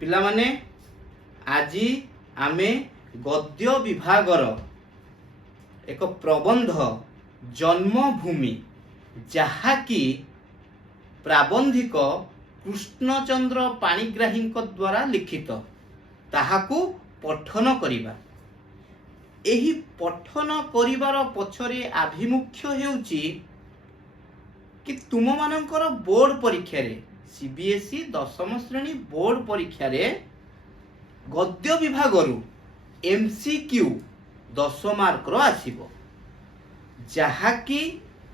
पिलामाने आजी आमे गद्य विभागर एक प्रबंध जन्मभूमि जहाँकि प्राबंधिक कृष्णचंद्र पाणिग्राही द्वारा लिखित ताहाकू पठन करिबा। एही पठन करिबार पछरे आभिमुख्य हेउची कि तुम मानकर बोर्ड परीक्षा रे सीबीएसई 10म श्रेणी बोर्ड परीक्षा रे गद्य विभागरु एमसीक्यू 10 मार्क रो आसीबो, जहाँकि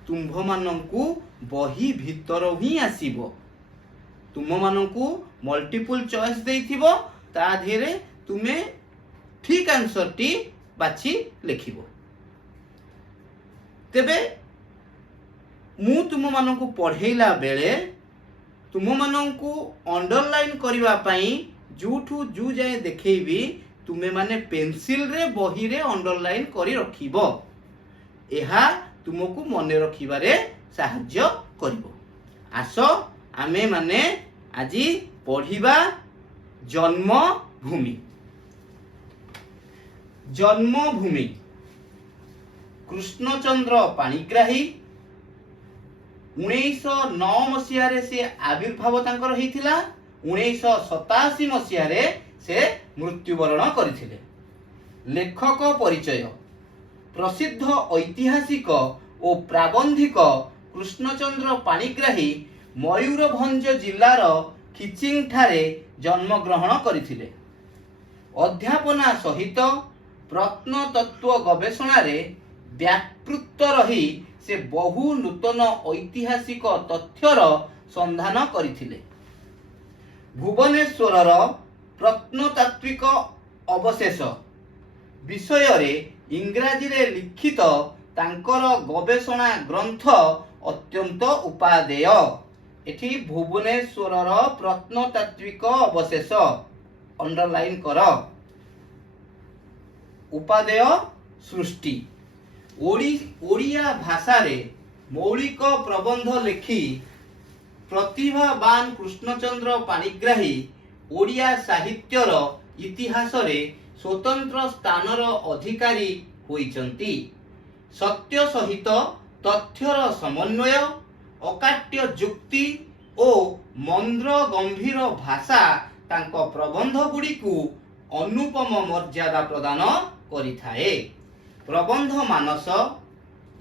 तुम्भ मानंकु बही भीतर ही आसीबो। तुम मानंकु मल्टीपल चॉइस देइथिबो, ता धेरे तुमे ठीक आंसर टी बाछि लिखिबो। तेबे मु तुम मानंकु पढ़ेला बेले तुम मानंकु अंडरलाइन करिवा पई जुठू जु जाय देखैबी तुमे माने पेंसिल रे बही रे अंडरलाइन करी रखिबो। एहा तुमको मने रखिबारे साहाय्य करिबो। आसो आमे माने आजी पढ़िबा जन्मभूमि। जन्मभूमि कृष्णचंद्र पाणिग्राही 1909 मसीह रे से आविर्भाव तांकर हेतिला। 1987 मसीह रे से मृत्युवरण करथिले। लेखक परिचय प्रसिद्ध ऐतिहासिक और प्राबंधिक कृष्णचंद्र पाणिग्राही मयूरभंज जिल्लार खिचिंग ठारे जन्म ग्रहण करथिले। अध्यापना सहित प्रत्नतत्व गवेषणा रे व्यापृत रही से बहु नूतन ऐतिहासिक तथ्यर संधान करथिले। भुवनेश्वरर प्रत्नतात्विक अवशेष विषय रे इंग्राजी रे लिखित तांकर गवेषणा ग्रंथ अत्यंत उपादेय। एठी भुवनेश्वरर प्रत्नतात्विक अवशेष अंडरलाइन कर। उपादेय सृष्टि ओडिया भाषा रे मौलिक प्रबंध लिखि प्रतिभावान कृष्णचंद्र पाणिग्राही ओडिया साहित्यर इतिहास रे स्वतंत्र स्थानर अधिकारी होइचंती। सत्य सहित तथ्यर समन्वय अकाट्य जुक्ति और मंद्र गंभीर भाषा तांको प्रबंध गुडी को अनुपम मर्यादा प्रदान करिथाए। प्रबंध मानस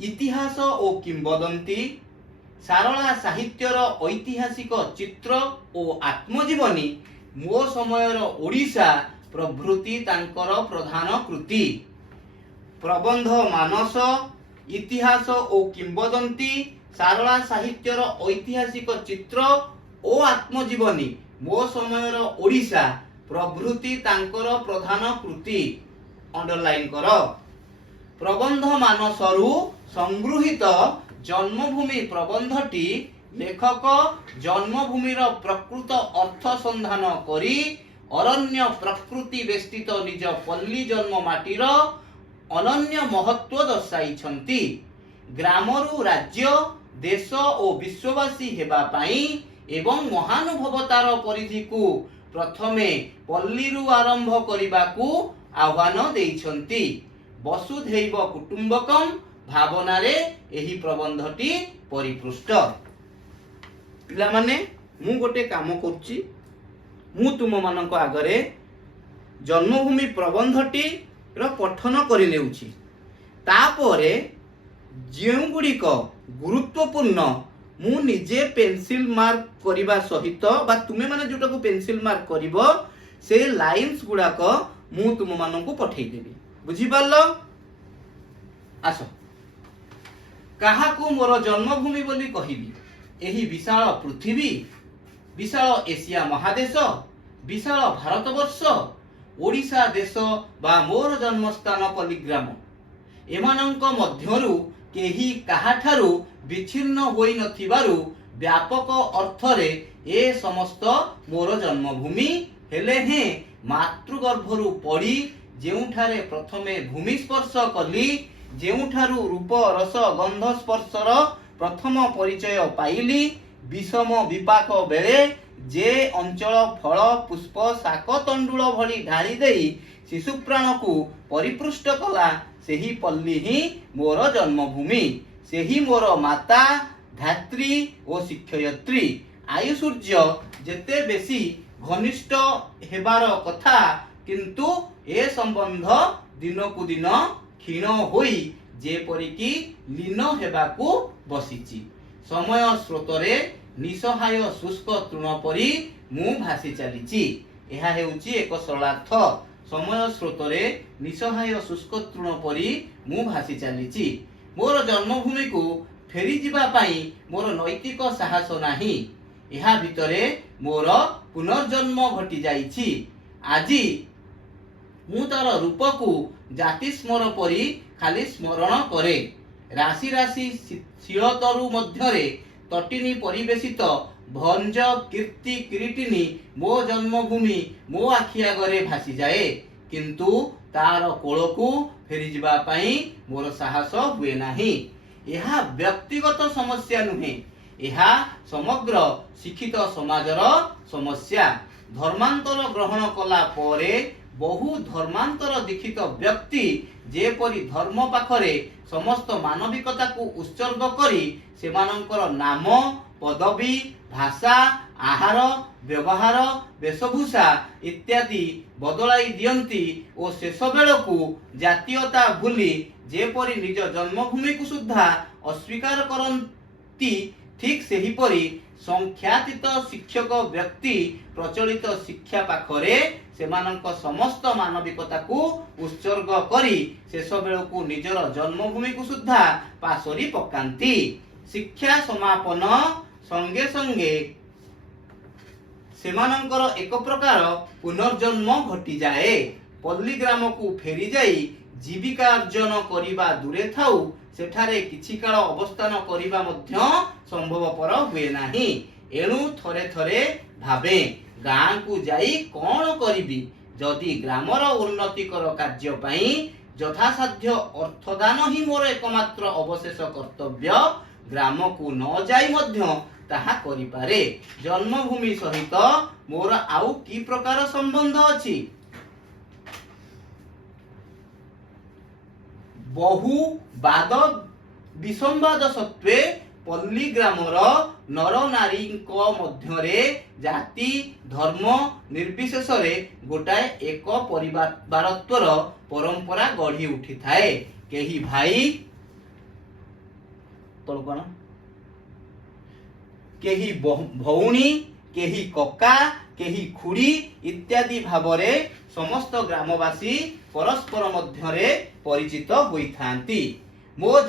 इतिहास और किंवदंती सारला साहित्यर ऐतिहासिक चित्र और आत्मजीवनी मो समयर ओडिशा प्रभृति तांकर प्रधान कृति। प्रबंध मानस इतिहास और किंवदंती सारला साहित्यर ऐतिहासिक चित्र और आत्मजीवनी मो समयर ओडिशा प्रभृति तांकर प्रधान कृति अंडरलाइन कर। प्रबंध मानसरु संगृहीत जन्मभूमि प्रबंधटी लेखक जन्मभूमिर प्रकृत अर्थ संधान करी अरण्य प्रकृति वेष्टित निज पल्ली जन्म माटीर अनन्य महत्व दर्शाइछंती। ग्रामरु राज्य देश और विश्ववासी हेबा पाई एवं महानुभवतार परिधि को प्रथमे पल्लीरु आरंभ करिबाकू आह्वान देइछंती। वसुधैव कुटुंबकम भावना रे एही प्रबंधटी परिपृष्ट। पिला माने मु गोटे काम करछि, मु तुम मानक आगरे जन्मभूमि प्रबंधटी रो पठन करि नेउछि। तापरे जेउ गुडिक गुरुत्वपूर्ण मु निजे पेंसिल मार्क करिबा सहित बा तुमे माने जोटा को पेंसिल मार्क करिवो से लाइन्स गुडाक मु तुम मानकु पठेई देबी। बुझी पारलो? आसो कहा को मोर जन्मभूमि बोली कहिबी। एही विशाल पृथ्वी, विशाल एशिया महादेश, विशाल भारतवर्ष, ओडिशा देश बा मोर जन्मस्थान पल्लीग्राम एमानंक मध्यरु केही काहाठारु विच्छिन्न होई नथिबारु व्यापक अर्थरे ए समस्त मोर जन्मभूमि हेले हे मातृगर्भरु पड़ी जेउठारे प्रथमे भूमि स्पर्श कली, जेउठारु रूप रस गंध स्पर्शर प्रथम परिचय पाइली, विषम विपाक बेले जे अंचल फल पुष्प शाक तंडुल भली ढाली देई शिशु प्राण को परिपृष्ट कला सेही पल्ली ही मोर जन्मभूमि, सेही मोर माता धात्री और शिक्षयत्री। आयु सूर्य जेते बेसी घनिष्ठ हेबार कथा किंतु ए संबंध दिनकु दिन क्षीण होई जेपरिकी लीन हेबाकू बसिची। समय स्रोतरे निसहाय शुष्क तृण परी मु भासी चलीची। यह हेउची एक सरलार्थ। समय स्रोतरे निसहाय शुष्क तृण परी मु भासी चलीची। मोर जन्मभूमि को फेरी जिबा पाई मोर नैतिक साहस नाही। यह भितरे मोर पुनर्जन्म घटी जाइछि। आजी मु तार रूप को जाति स्मर परी खाली स्मरण करे। राशि राशि शिलतरु मध्यरे तटिनी परिवेशित भंज कीर्ति किरीटिनी मो जन्मभूमि मो आखि आगरे भासी जाए, किंतु तार कोल को फेरी जिबा पाई मोर साहस हुए नाही। यह व्यक्तिगत समस्या नुहे, यह समग्र शिक्षित समाजर समस्या। धर्मांतर ग्रहण कला परे बहु धर्मांतर दीक्षित व्यक्ति जेपरी धर्म पाखरे समस्त मानविकता को उत्सर्ग करी सेमानंकर नाम पदवी भाषा आहार व्यवहार वेशभूषा इत्यादि बदलाई दियंती और शेष बेलकू जातीयता भूली जेपरी निज जन्मभूमि को सुद्धा अस्वीकार करती, ठीक सेहीपरि संख्यातीत शिक्षक व्यक्ति प्रचलित शिक्षा पाखरे सेमानंक समस्त मानविकता को उत्सर्ग करी शेष बेलकू निजर जन्मभूमि को सुद्धा पासरी पकांती। शिक्षा समापन संगे संगे सेमानंकर एक प्रकार पुनर्जन्म घटी जाए। पल्ली ग्राम को फेरी जाई जीविका अर्जन करिबा दूरे थाउ सेठारे किछि काल अवस्थान करिबा मध्य संभवपर हुए नाही। एणु थरे थरे भावे गाँ को जाई कौन करिबी, जदि ग्रामर उन्नतिकर कार्य पाई यथासाध्य अर्थदान ही मोर एकमात्र अवशेष कर्तव्य, ग्राम को न जाई मध्य ताहा करिपारे। जन्मभूमि सहित मोर आउ की प्रकार संबंध अछि? बहु वाद विसंवाद सत्वे पल्ली ग्रामर नर नारी मध्यरे जाति धर्म निर्विशेष रे गोटाए एक परिवारत्वर परंपरा गढ़ी उठी थाए। केही भाई केही भौणी केही कका केही खुड़ी इत्यादि भावरे समस्त ग्रामवासी परस्पर मध्यरे परिचित होइथांती। मो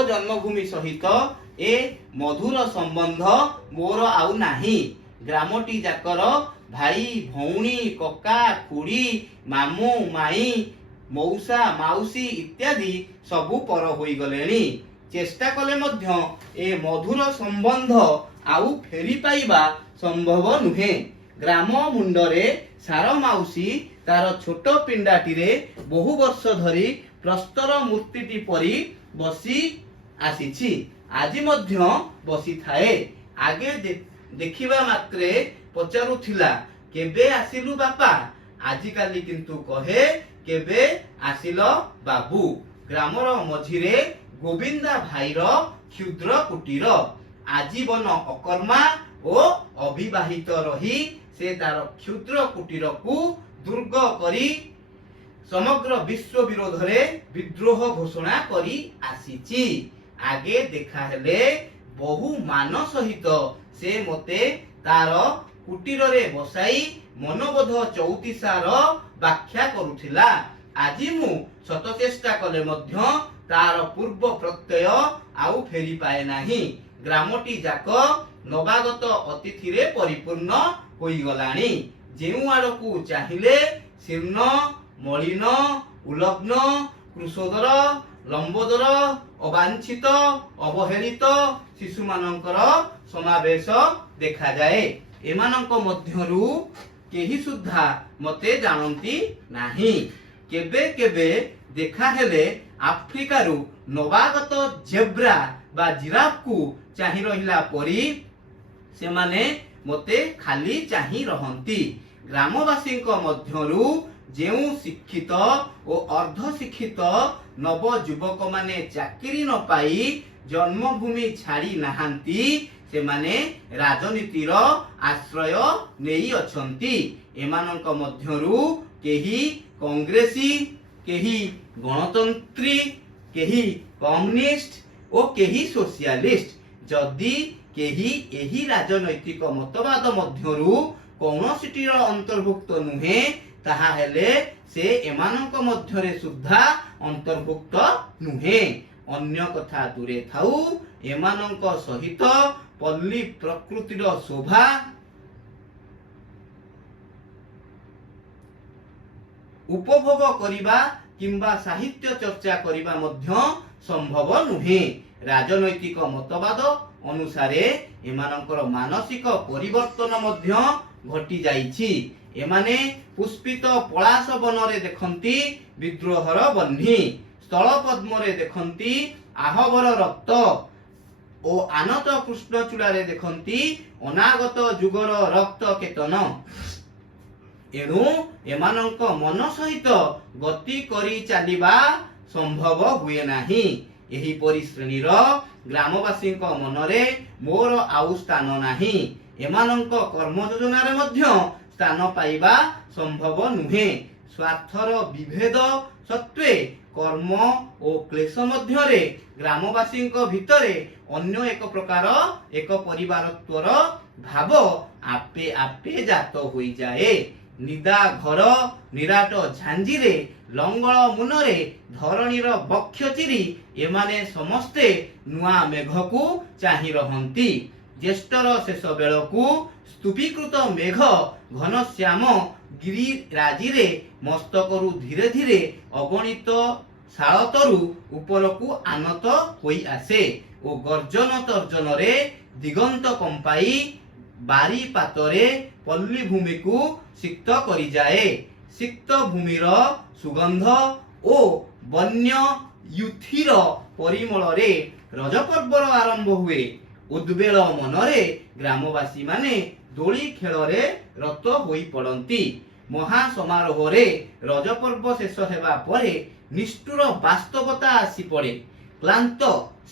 जन्मभूमि सहित ए मधुर संबंध मोर आउ नाही। ग्रामटी जाकर भाई भौणी कका खुड़ी मामू माई मौसा माउसी इत्यादि सबु पर होई गलेनी। चेष्टा कले मध्य ए मधुर संबंध आउ फेरी पाइबा संभव नुहे। ग्राम मुंडरे सार माउसी तार छोट पिंडाटी रे बहु वर्ष धरी प्रस्तर मूर्तिटी परी बसी आसीछि, आजि मध्य बसी थाए। आगे देखिबा मात्रे पचारुथिला केबे आसिलु बापा, आजि काली किंतु कहे केबे आसिल बाबू। ग्रामर मझिरे गोविंदा भाईर क्षुद्र कुटीर, आजीवन अकर्मा ओ अविवाहित रही से तार क्षुद्र कुटीर को दुर्ग करी समग्र विश्व विरोध रे विद्रोह घोषणा करी आसीची। आगे देखा हेले बहु मान सहित से मते तार कुटीर रे बसाई मनोबोध चौतीसार व्याख्या करुथिला। आजि मु शत चेष्टा कले मध्य तार पूर्व प्रत्यय आउ फेरी पाए नाही। ग्रामटी जाक नवागत अतिथि रे परिपूर्ण होई गलानी। जेउ आड़कू चाहिले शीर्ण मलिन उलग्न कृशोदर लंबोदर अवांछित अवहेलित शिशु मानकर समावेश देखा जाए। एमानक मध्यरु केही सुद्धा मते जानती नाही। केबे केबे देखा हेले आफ्रिकारु नवागत जेब्रा बा जिराफ को चाहि रहिला परी से माने मते खाली चाही रहंती। ग्रामवासी मध्यरु जेउ शिक्षित और अर्ध शिक्षित नव युवक माने चाकरी न पाई जन्मभूमि छाड़ी नाहांती से माने राजनीतिर आश्रय नेई अछंती। एमानंक मध्यरु केही कांग्रेसी, केही गणतंत्री, केही कम्युनिस्ट और केही सोशलिस्ट। जदि केही एही राजनैतिक मतवाद मध्यरु कौनसिटीर अंतर्भुक्त नुहे ताहा हेले से एमानंक मध्यरे सुद्धा अंतर्भुक्त नुहे। अन्य कथा दूरे थाउ एमानंक सहित पल्ली प्रकृतिर शोभा उपभोग करिबा किंबा साहित्य चर्चा करिबा मध्य संभव नुहे। राजनैतिक मतवाद अनुसारे एमानंकर मानसिक परिवर्तन मध्य घटी जाइछि। एमाने पुष्पित पलाश बनरे देखंती विद्रोहर बन्ही, स्थल पद्मरे देखंती आहबर रक्त ओ आनत कृष्ण चूड़ारे देखंती अनागत जुगर रक्त केतन। एणु एमानंक मन सहित गति करी चालिबा संभव हुए नाही। एही परि श्रेणीर ग्रामवासी मनरे मोर आउ स्थान नाही। एमानंक कर्म योजनारे मध्य स्थान पाइबा संभव नुहे। स्वार्थर विभेद सत्वे कर्म और क्लेश मध्यरे ग्रामवासी भितरे अन्य एक प्रकार एक परिवारत्वर भाव आपे आपे जात होई जाए। निदा घर निराट झांझीरे लंगल मुनरे धरणीर बक्ष चिरी एमाने समस्ते नुआ मेघकू चाही रहंती। ज्येष्ठर शेष बेलकू स्तूपीकृत मेघ घनश्याम गिरिराजिरे मस्तकरू धीरे धीरे अगणित शालतरु उपरकू आनत होई आसे ओ गर्जन तर्जनरे दिगंत कंपाई बारी पातरे पल्ली भूमि को सिक्त करी जाए। सिक्त भूमिर सुगंध ओ वन्य युथिर परिमଳରେ रजपर्वर आरंभ हुए। उद्वेल मनरे ग्रामवासी माने दोली खेलरे रत होई पड़ती। महासमारोह रे रजपर्व शेष हेबा परे निष्ठुर वास्तवता आसी पड़े। क्लांत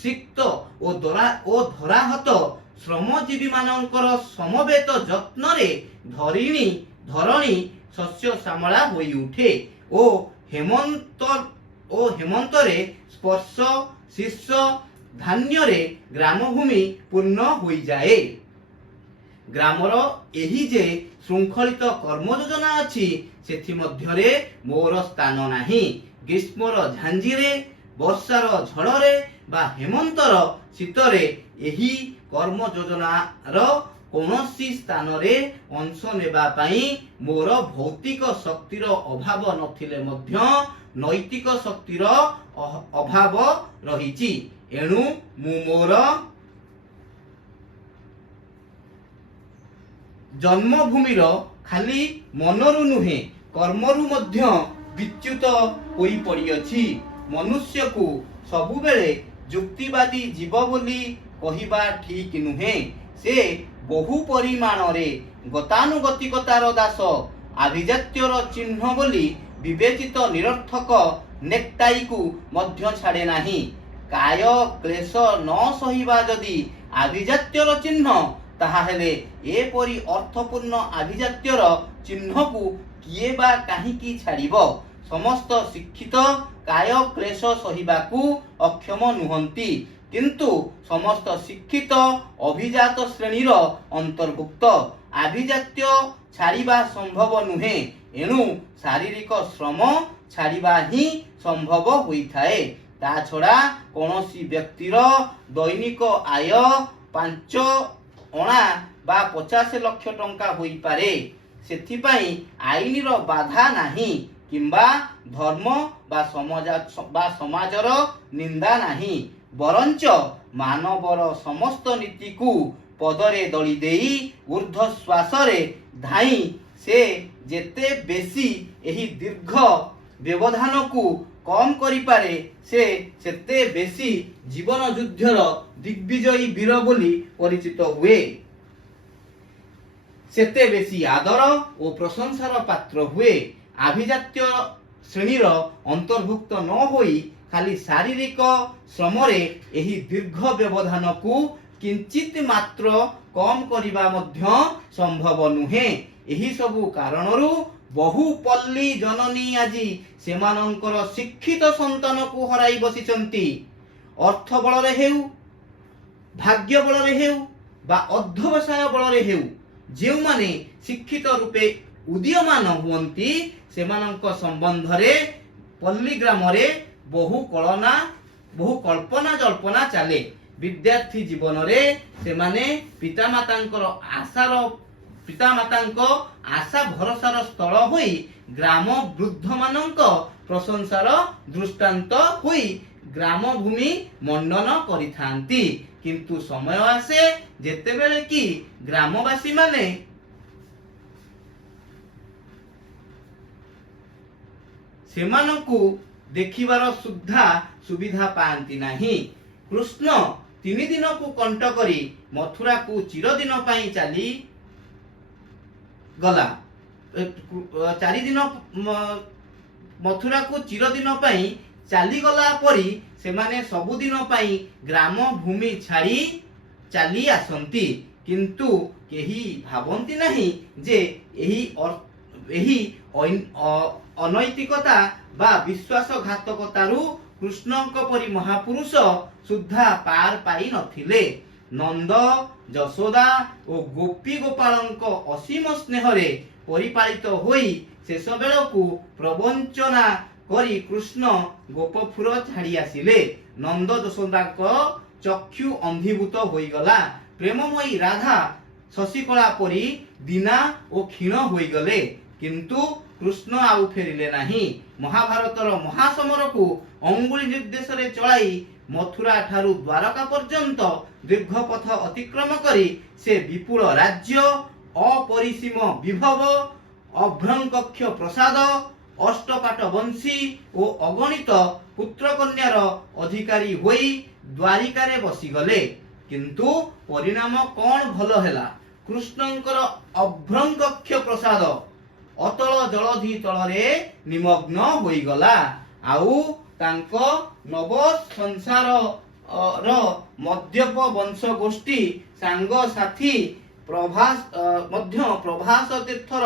सिक्त ओ धराहत श्रमजीवी मानकर समवेत यत्नरे धरणी शस्य श्यामला होई उठे ओ हेमंतरे स्पर्श शीर्ष धान्यरे ग्रामभूमि पूर्ण होई जाए। ग्रामर एही जे श्रृंखलित कर्म योजना अछि सेथि मध्यरे मोर स्थान नाही। ग्रीष्मर झांझीरे वर्षार झड़रे बा हेमंतर शीतरे एही कर्म योजनार कौनसी स्थान रे अंश नेबा पाई मोर भौतिक शक्तिर अभाव नथिले मध्य नैतिक शक्तिर अभाव रहिछि। एणु मु मोर जन्मभूमिर खाली मनरु नुहे कर्मरु मध्य विच्युत होई पड़ियछि। मनुष्य को सबुबेले युक्तिवादी जीव बोली कहिबा ठीक नुहे। से बहु परिमाण रे गतानुगतिकतार दास आभिजात्यर चिन्ह बोली विवेचित निरर्थक नेकटाई को मध्य छाड़े नाही। काय क्लेश न सहिबा जदि आभिजात्यर चिन्ह ताहा हेले एपरि अर्थपूर्ण आभिजात्यर चिन्ह को किए बा काहीकि छाड़िबो। समस्त शिक्षित काय क्लेश सहिबाकू अक्षम नुहंती किंतु समस्त शिक्षित अभिजात श्रेणीर अंतर्भुक्त। आभिजात्य छाड़िबा संभव नुहे। एणु शारीरिक श्रम छाड़िबा ही संभव होइथाए। ता छड़ा कोनोसी व्यक्तिर दैनिक आय 5 अणा बा 50 लाख टंका होई पारे। सेथिपाई आईनर बाधा नाही किंबा धर्म बा समाजर निंदा नाही। बरंच मानवर समस्त नीति को पदरे दली देई ऊर्ध्वश्वास रे धाई से जेते बेसी एही दीर्घ व्यवधान को कम करि पारे से सेते बेसी जीवन युद्धर दिग्विजयी वीर बोली परिचित हुए। सेते बेसी आदर और प्रशंसार पात्र हुए। आभिजात्य श्रेणीर अंतर्भुक्त न होई खाली शारीरिक श्रम एही दीर्घ व्यवधान को किंचित मात्र कम करिबा मध्य संभव नुहे। एही सबु कारणरू बहु पल्ली जननी आजी सेमानंकर शिक्षित संतान को हराई बसिचंती। अर्थ बलरे हेउ, भाग्य बलरे हेउ बा अध्यवसाय बलरे हेउ, जेउ माने शिक्षित रूपे उदीयमान हुअंती सेमानंक संबंध रे पल्ली ग्राम रे बहु कल्पना जल्पना चले। विद्यार्थी जीवन रे सेमाने पितामातांकर आशा भरोसार स्थल होई ग्राम वृद्ध मानक प्रशंसार दृष्टांत होई ग्राम भूमि मंडन करिथांती। किंतु समय आसे जेतेबेले कि ग्रामवासी माने सेमानकु देखिबार सुद्धा सुविधा पांती नहीं। कृष्ण 3 दिन को कंट करी मथुरा को चिरदिन पाई चली गला। 4 दिन मथुरा को चिरदिन पाई चली गला परी सेमाने सबुदिन पाई ग्राम भूमि छाड़ी चली आसंती। किंतु केही भावंती नहीं जे एही अनैतिकता बा विश्वासघातकतारू कृष्णଙ୍କ परी महापुरुष सुद्धा पार पाई नथिले। नंद यशोदा और गोपी गोपालଙ୍କ असीम स्नेह रे परिपालित होई शेष बेलकू प्रवंचना करी कृष्ण गोपपुर छाड़ी आसिले। नंद यशोदाଙ୍କ चक्षु अंधीभूत होई गला। प्रेममयी राधा शशिकला परी दीना और क्षीण होई गले। किंतु कृष्ण आउ फेरिले नहीं। महाभारतर महासमर को अंगुली निर्देश रे चलाई मथुरा ठारू द्वारका पर्यंत दीर्घ पथ अतिक्रम करी से विपुल राज्य, अपरिसीम विभव, अभ्रंकक्ष प्रसाद, अष्टपाट वंशी और अगणित पुत्र कन्यार अधिकारी होई द्वारिकारे बसीगले। किंतु परिणाम कौन भल हेला? कृष्णंकर अभ्रंकक्ष प्रसाद अतल जलधि तलरे निमग्न होई गला। आउ तांको नव संसार मध्यप वंश गोष्ठी सांग साथी प्रभास तीर्थर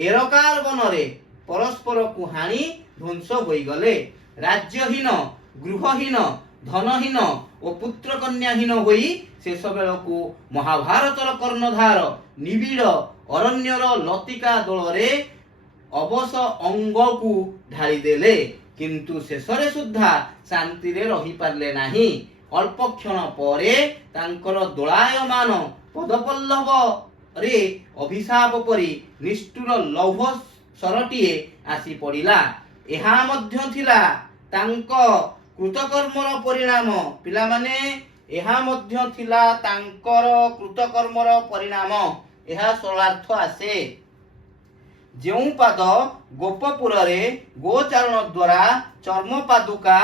एरकार वनरे परस्पर को हाणी ध्वंस होई गले। राज्यहीन, गृहहीन, धनहीन और पुत्र कन्याहीन होई शेष बेलकू महाभारतर कर्णधार निबिड़ अरण्यर लतिका दलरे अवश अंग को ढाली देले। किंतु शेषरे सुद्धा शांति रे रही पारले नाही। अल्प क्षण परे तांकर दोलायमान पदपल्लव रे अभिशाप परी निष्ठुर लौह सरटिए आसी पड़िला। एहा मध्य थिला तांको कृतकर्मर परिणाम। पिला माने एहा मध्य थिला तांकर कृतकर्मर परिणाम। एहा सरलार्थ आसे। जेउ पाद गोपपुर रे गोचारण द्वारा चर्म पादुका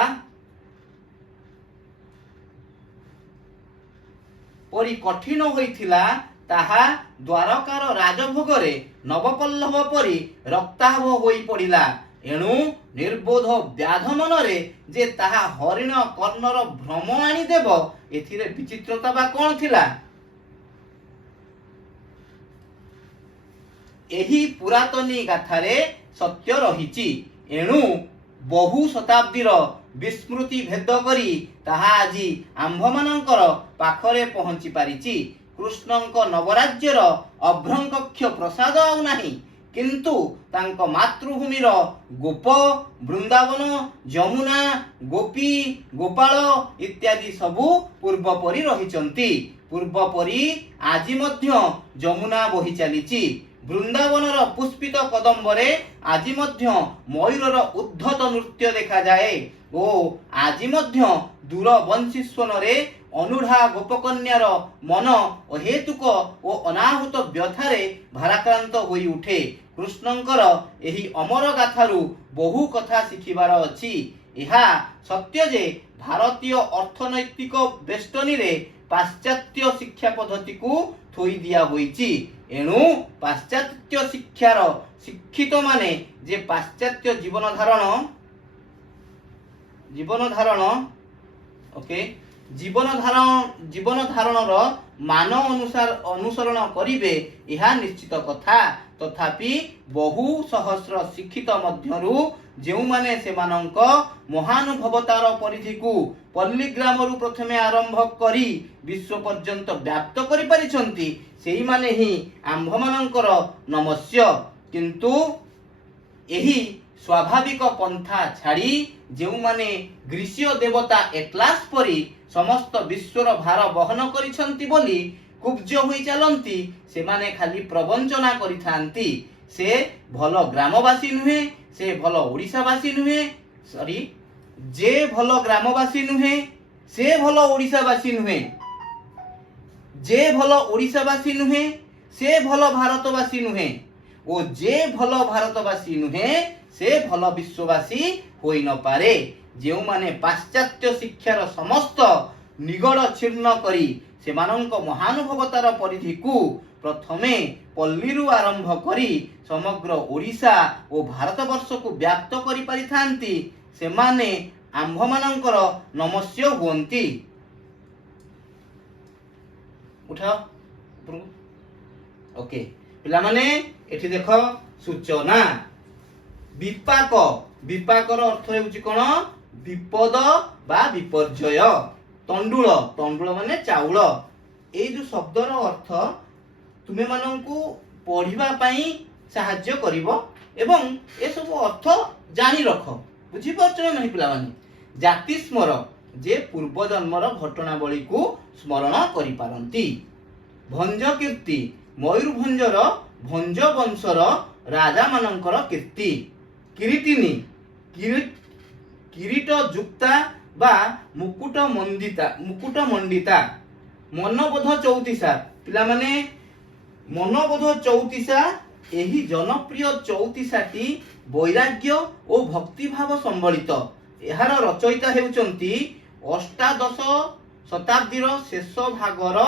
परी कठिन होइथिला ताहा द्वारकार राजभोग रे नवपल्लव परी रक्ताभ होई पड़िला। एणु निर्बोध व्याध मनरे जे ताहा हरिण कर्णर भ्रम आनी देव एथिरे विचित्रता बा कोन थिला? एही पुरातनी गाथारे सत्य रहिछि। एणु बहु शताब्दीर विस्मृति भेद करी ताहा आजी आम्भमानंकर पाखरे पहुंची पारिछि। कृष्णंक नवराज्यर अभ्रंकक्ष प्रसाद आउ नाही। किंतु तांको मातृभूमिर गोप, वृंदावन, यमुना, गोपी, गोपाल इत्यादि सबु पूर्व परी रहिचंती। पूर्व परी आजी मध्य यमुना बही चलीछि। वृंदावनर पुष्पित कदम्बरे आजी मध्य मयूरर उद्धत नृत्य देखा जाए ओ आजी मध्य दूर वंशीस्वनरे अनुढ़ा गोपकन्यार मन अहेतुक ओ अनाहुत व्यथारे भाराक्रांत होई उठे। कृष्णंकर एही अमर गाथारू बहु कथा शिखिबार अछि। एहा सत्य जे भारतीय अर्थनैतिक बेष्टनी रे पाश्चात्य शिक्षा पद्धति को थोई दिया होईछि। एणु पाश्चात्य शिक्षार शिक्षित माने जे पाश्चात्य जीवन धारण ओके जीवन धारणर मान अनुसरण करिवे यह निश्चित कथा। तथापि बहु सहस्र शिक्षित मध्यरु जेउ माने सेमानंक महानुभवतार परिधि को पल्लीग्रामरु प्रथमे आरंभ करी विश्व पर्यंत व्याप्त करि परिछंती सेही माने ही आंभ मानंकर नमस्य। किंतु एही स्वाभाविक पंथा छाड़ी जेउ माने ग्रीष्य देवता एटलास परी समस्त विश्वर भार बहन करिछंती बोली कुब्ज होई चलंती से माने खाली प्रवंचना करिथांती। से भल ग्रामवासी नुहे, से भल ओडिशावासी नुहे, सॉरी जे भल ग्रामवासी नुहे से भल ओडिशावासी नुहे, जे भल ओडिशावासी नुहे से भल भारतवासी नुहे, ओ जे भल भारतवासी नुहे से भल विश्ववासी होई न पारे। जेउ माने पाश्चात्य शिक्षार समस्त निगड़ छिन्न करी सेमानंक महानुभवतार परिधि को प्रथमे पल्लीरु आरंभ करी समग्र ओडिशा और भारतवर्ष को व्याप्त करि परिथांती सेमाने आंभ मानंकर नमस्य हुअंती। उठाओ ओके पिला माने एठी देखो सूचना विपाक विपाकर अर्थ हेउची कोन विपद बा विपर्जय। तंडुल तंडुल माने चाउल ए जो शब्दर अर्थ तुमे मानंकु पढ़िबा पई सहाय्य करिवो एवं ए सब अर्थ जानि रख बुझी परछ ना नहीं पिला माने। जाति स्मर जे पूर्व जन्मर घटनावली को स्मरण करि पारंती। भंज कीर्ति मयूरभंजर भंज वंशर राजा मानंकर कीर्ति। किरीटिनी किरीट जुक्ता बा मुकुट मंडिता। मनबोध चौतीसा पिला माने मनबोध चौतीसा एही जनप्रिय चौतीसाटी वैराग्य और भक्तिभाव संबलित। एहार रचयिता हेउचंती अष्टादश शताब्दीर शेष भागर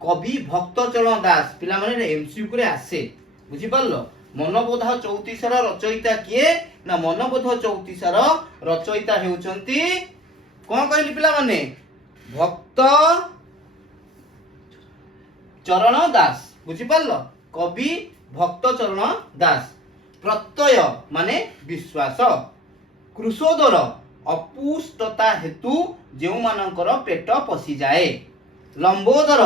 कवि भक्तचरण दास। पिला माने एमसीक्यू रे आसे बुझी पारलो। मनबोध चौतीसार रचयिता किए ना मनबोध चौतीसार रचयिता हेउचंती कोन कहली पिला माने भक्त चरण दास बुझी पारलो। कवि भक्त चरण दास। प्रत्यय माने विश्वास। कृषोदर अपुष्टता हेतु जेउ मानकर पेट पसी जाए। लंबोदर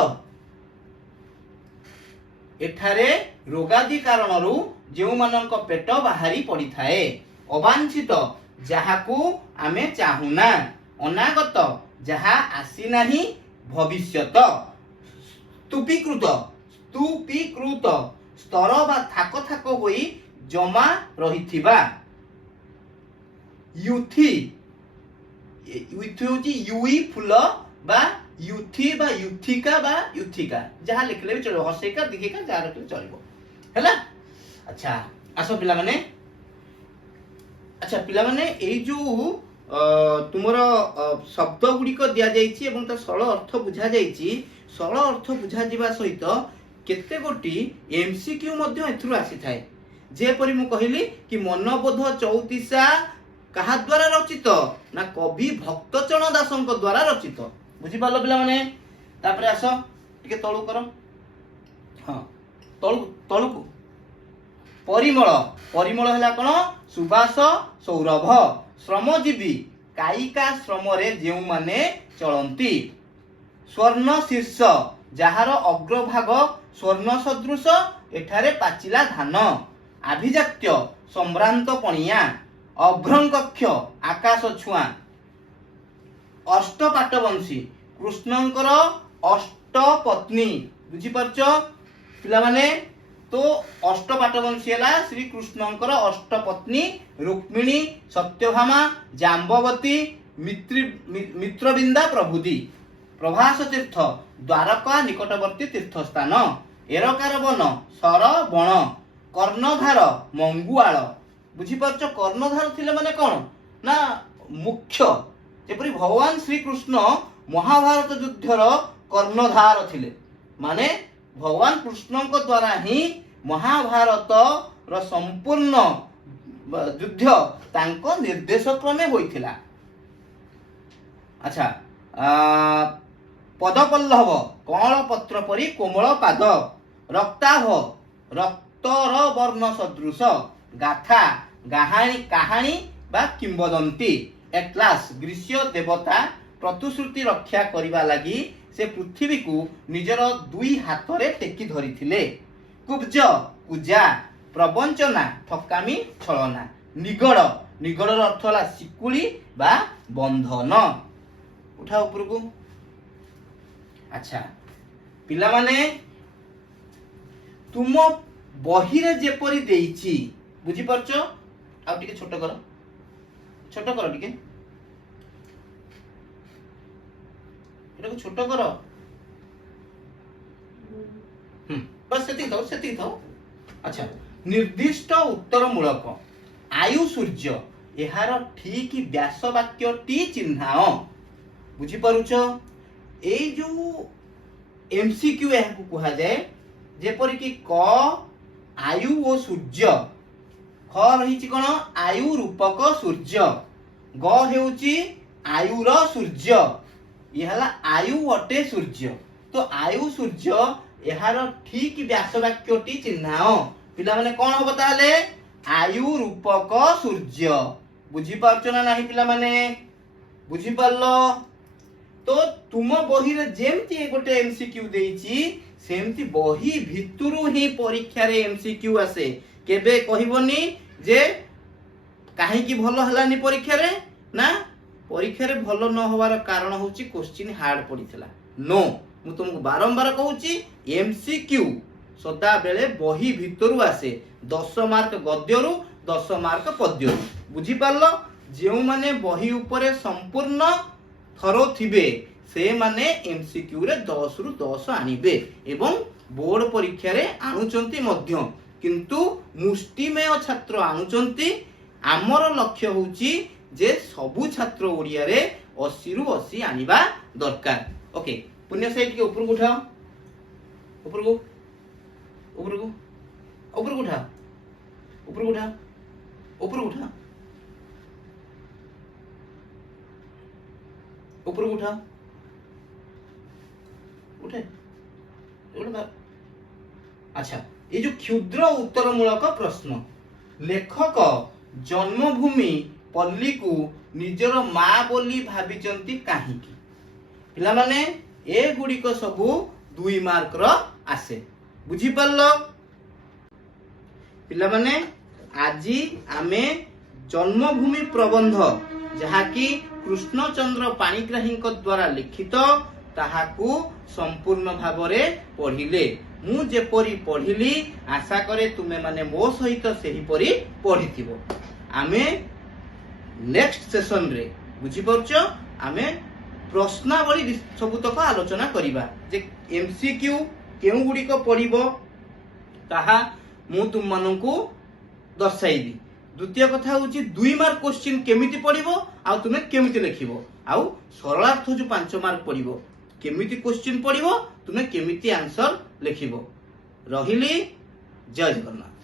एठारे रोगादि कारणरू जेउ मानक पेट बाहरी पड़ी थाए। अवांछित जाहाकू आमे चाहुना। अनागत जहा आसी नाही भविष्यत। स्तूपीकृत स्तूपीकृत स्तर बा थाक थाक होई जमा रहिथिबा। युथी युथी युई फूल बा युथी बा युथिका बा युथिका जहा लिखले भी चलो हसेका दिखेका जहा रखले चलिबो हैला। अच्छा आसो पिला माने अच्छा पिला माने एई जो तुमर शब्द गुड़िक दिया जाइछि एवं ता सरल अर्थ बुझा जाइछि। सरल अर्थ बुझा जिबा सहित केते गोटी एमसीक्यू मध्ये एथुर आसी थाए। जे परि मु कहिली कि मनबोध चौतीसा कहा द्वारा रचित ना कवि भक्तचरण दासंक द्वारा रचित बुझी पालो पिला माने। तापरे आसो टिके तळु करो हां तळु को परिमल परिमल हैला कोन सुबास सौरभ। श्रमजीवी कायिका श्रम रे जेउ माने चलंती। स्वर्ण शीर्ष जहार अग्रभाग स्वर्ण सदृश एठारे पाचिला धान। अभिजात्य सम्रांत पणिया। अभ्रंकक्ष आकाश छुआ। अष्टपाटवंशी कृष्णंकर अष्टपत्नी बुझी परछ पिला माने। तो अष्टपाटवंशी हैला श्री कृष्णंकर अष्टपत्नी रुक्मिणी सत्यभामा जाम्बवती मित्रबिंदा प्रभृति। प्रभास तीर्थ द्वारका निकटवर्ती तीर्थस्थान। एरकार वन सर बण। कर्णधार मंगुआल बुझी परछ। कर्णधार थिले माने कोन ना मुख्य जेपरि भगवान श्री कृष्ण महाभारत युद्धर कर्णधार थिले माने भगवान कृष्ण द्वारा ही महाभारत रो संपूर्ण युद्ध तांको निर्देश क्रमे होइथिला। अच्छा, पदपल्लव कौल पत्र परी कोमल पाद, रक्ताभ रक्तर वर्ण सदृश, गाथा कहानी बा किंबदंती। एट लास्ट ग्रीष्य देवता प्रतिश्रुति रक्षा करिबा लगी से पृथ्वी को निजर दुई हाथ रे टेकी धरिथिले। कुब्ज पूजा, प्रवंचना ठकामी छलना, निगड़ निगड़र अर्थ होला सिकुली बा बंधन। उठा ऊपर को। अच्छा, पिला माने तुम बही रे जेपरी देइछि बुझी परछो। आ टिके छोट कर टिके एटा को छोट कर। बस सेती तो। अच्छा, निर्दिष्ट उत्तर मूलक आयु सूर्य एहार ठीक व्यास वाक्य टी चिन्हाओ। बुझी पारुछ। ए जो एमसीक्यू एहा को कहा जाए जेपरि कि क आयु ओ सूर्य, ख रहिछि कोन आयु रूपक सूर्य, ग हेउछि आयुर सूर्य, ये हला आयु अटे सूर्य। तो आयु सूर्य एहार ठीक व्यास वाक्यटी चिन्हाओ। पिला माने कोन होबो ताले आयु रूपक सूर्य। बुझी पारछो ना नाही पिला माने? बुझी पारलो? तो तुम बही रे जेमती गोटे एमसीक्यू देइछि सेमती बही भितरु ही परीक्षा रे एमसीक्यू आसे। केबे कहिबोनी जे काहे की भलो हलानी परीक्षा रे ना परीक्षा रे भलो न होवार कारण होची क्वेश्चन हार्ड पड़ितला। नो, मु तुमको बारंबार कहूची एमसीक्यू सदा बेले बही भितरु आसे। 10 मार्क गद्यरु 10 मार्क पद्यरु। बुझी पारलो? जेउ माने बही ऊपरे संपूर्ण थरो थिबे से माने एमसीक्यू रे 10 रु 10 आनिबे एवं बोर्ड परीक्षा रे आनुचंती मध्य। किंतु मुष्टिमेय छात्र आनुचंती। आमर लक्ष्य होची जे सबु छात्र ओडिया रे 80 रु 80 आनिबा दरकार। ओके, पुण्य साइड के ऊपर उठाओ, ऊपर को ऊपर को ऊपर को उठा, ऊपर को उठा, ऊपर को उठा, ऊपर को उठा, उठे अच्छा, ये जो क्षुद्र उत्तर मूलक प्रश्न, लेखक जन्मभूमि पल्ली को निजर माँ बोली भाविचंती काहीकि? पिला माने ए गुड़िक सबु 2 मार्क रो आसे। बुझी पारलो? पिला माने आजी आमे जन्मभूमि प्रबंध जहाकी कृष्णचंद्र पाणिग्राही द्वारा लिखित ताहाकू संपूर्ण भावरे पढ़िले। मु जेपरी पढ़िली आशा करे तुमे माने मो सहित सेही परी पढ़िथिबो। आमे नेक्स्ट सेशन रे बुझी परछो आमे प्रश्नावली सबुतक आलोचना करिबा जे एमसीक्यू केउ गुडी को पढ़िबो ताहा मु तुम माननकू दर्शाइबी। द्वितीय कथा होची 2 मार्क क्वेश्चन केमिति पढ़िबो आ तुमे केमिति लिखिबो आ सरलार्थ जो 5 मार्क पढ़िबो केमिति क्वेश्चन पढ़िबो तुमे केमिति आंसर लिखिबो। रहिली जय जगन्नाथ।